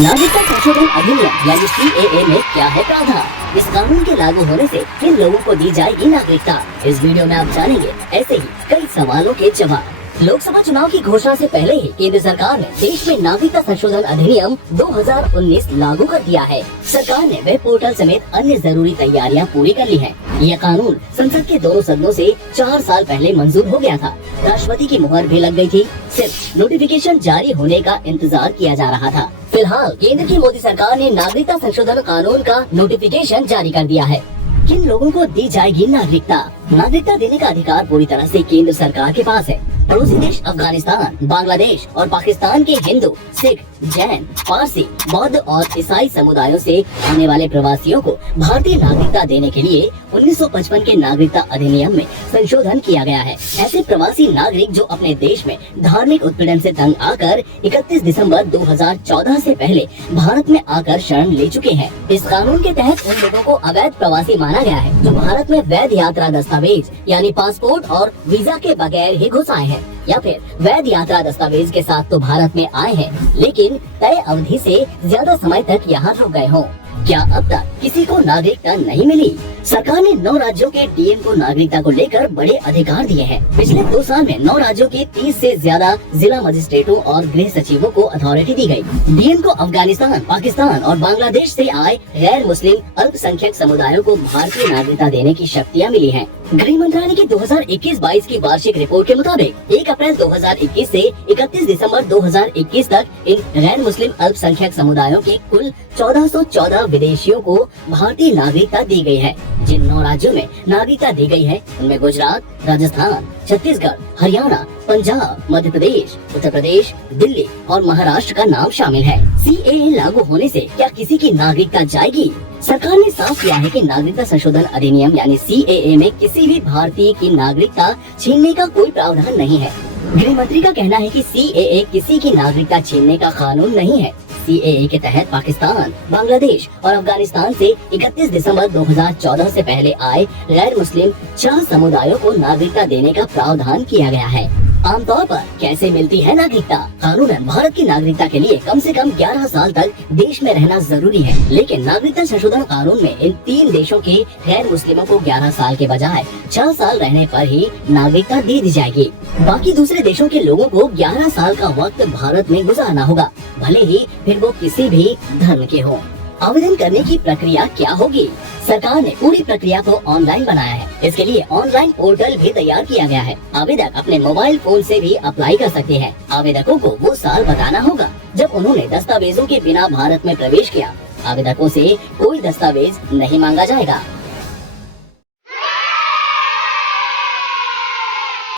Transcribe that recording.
नागरिकता संशोधन अधिनियम यानी CAA में क्या है प्रावधान? इस कानून के लागू होने से किन लोगों को दी जाएगी नागरिकता? इस वीडियो में आप जानेंगे ऐसे ही कई सवालों के जवाब। लोकसभा चुनाव की घोषणा से पहले ही केंद्र सरकार ने देश में नागरिकता संशोधन अधिनियम 2019 लागू कर दिया है। सरकार ने वेब पोर्टल समेत अन्य जरूरी तैयारियां पूरी कर ली हैं। यह कानून संसद के दोनों सदनों से 4 साल पहले मंजूर हो गया था। राष्ट्रपति की मुहर भी लग गई थी। सिर्फ नोटिफिकेशन जारी होने का इंतजार किया जा रहा था। फिलहाल केंद्र की मोदी सरकार ने नागरिकता संशोधन कानून का नोटिफिकेशन जारी कर दिया है। किन लोगों को दी जाएगी नागरिकता? नागरिकता देने का अधिकार पूरी तरह से केंद्र सरकार के पास है। पड़ोसी देश अफगानिस्तान, बांग्लादेश और पाकिस्तान के हिंदू, सिख, जैन, पारसी, बौद्ध और ईसाई समुदायों से आने वाले प्रवासियों को भारतीय नागरिकता देने के लिए 1955 के नागरिकता अधिनियम में संशोधन किया गया है। ऐसे प्रवासी नागरिक जो अपने देश में धार्मिक उत्पीड़न से तंग आकर 31 दिसंबर 2014 से पहले भारत में आकर शरण ले चुके हैं। इस कानून के तहत उन लोगों को अवैध प्रवासी माना गया है जो भारत में वैध यात्रा दस्तावेज यानी पासपोर्ट और वीजा के बगैर ही घुस आए हैं, या फिर वैध यात्रा दस्तावेज के साथ तो भारत में आए हैं लेकिन तय अवधि से ज्यादा समय तक यहाँ रुक गए हों। क्या अब तक किसी को नागरिकता नहीं मिली? सरकार ने 9 राज्यों के डीएम को नागरिकता को लेकर बड़े अधिकार दिए हैं। पिछले 2 साल में 9 राज्यों के 30 से ज्यादा जिला मजिस्ट्रेटों और गृह सचिवों को अथॉरिटी दी गई। डीएम को अफगानिस्तान, पाकिस्तान और बांग्लादेश से आए गैर मुस्लिम अल्पसंख्यक समुदायों को भारतीय नागरिकता देने की शक्तियाँ मिली हैं। गृह मंत्रालय की 2021-22 की वार्षिक रिपोर्ट के मुताबिक 1 अप्रैल 2021 से 31 दिसंबर 2021 तक इन गैर मुस्लिम अल्पसंख्यक समुदायों के कुल 1414 विदेशियों को भारतीय नागरिकता दी गई है। जिन 9 राज्यों में नागरिकता दी गई है उनमें गुजरात, राजस्थान, छत्तीसगढ़, हरियाणा, पंजाब, मध्य प्रदेश, उत्तर प्रदेश, दिल्ली और महाराष्ट्र का नाम शामिल है। CAA लागू होने से क्या किसी की नागरिकता जाएगी? सरकार ने साफ किया है कि नागरिकता संशोधन अधिनियम यानी CAA में किसी भी भारतीय की नागरिकता छीनने का कोई प्रावधान नहीं है। गृह मंत्री का कहना है कि CAA किसी की नागरिकता छीनने का कानून नहीं है। CAA के तहत पाकिस्तान, बांग्लादेश और अफगानिस्तान से 31 दिसंबर 2014 से पहले आए गैर मुस्लिम 6 समुदायों को नागरिकता देने का प्रावधान किया गया है। आमतौर पर कैसे मिलती है नागरिकता? कानूनन भारत की नागरिकता के लिए कम से कम 11 साल तक देश में रहना जरूरी है, लेकिन नागरिकता संशोधन कानून में इन 3 देशों के गैर मुस्लिमों को 11 साल के बजाय 6 साल रहने पर ही नागरिकता दे दी जाएगी। बाकी दूसरे देशों के लोगों को 11 साल का वक्त भारत में गुजारना होगा, भले ही फिर वो किसी भी धर्म के हों। आवेदन करने की प्रक्रिया क्या होगी? सरकार ने पूरी प्रक्रिया को ऑनलाइन बनाया है। इसके लिए ऑनलाइन पोर्टल भी तैयार किया गया है। आवेदक अपने मोबाइल फोन से भी अप्लाई कर सकते हैं। आवेदकों को वो साल बताना होगा जब उन्होंने दस्तावेजों के बिना भारत में प्रवेश किया। आवेदकों से कोई दस्तावेज नहीं मांगा जाएगा।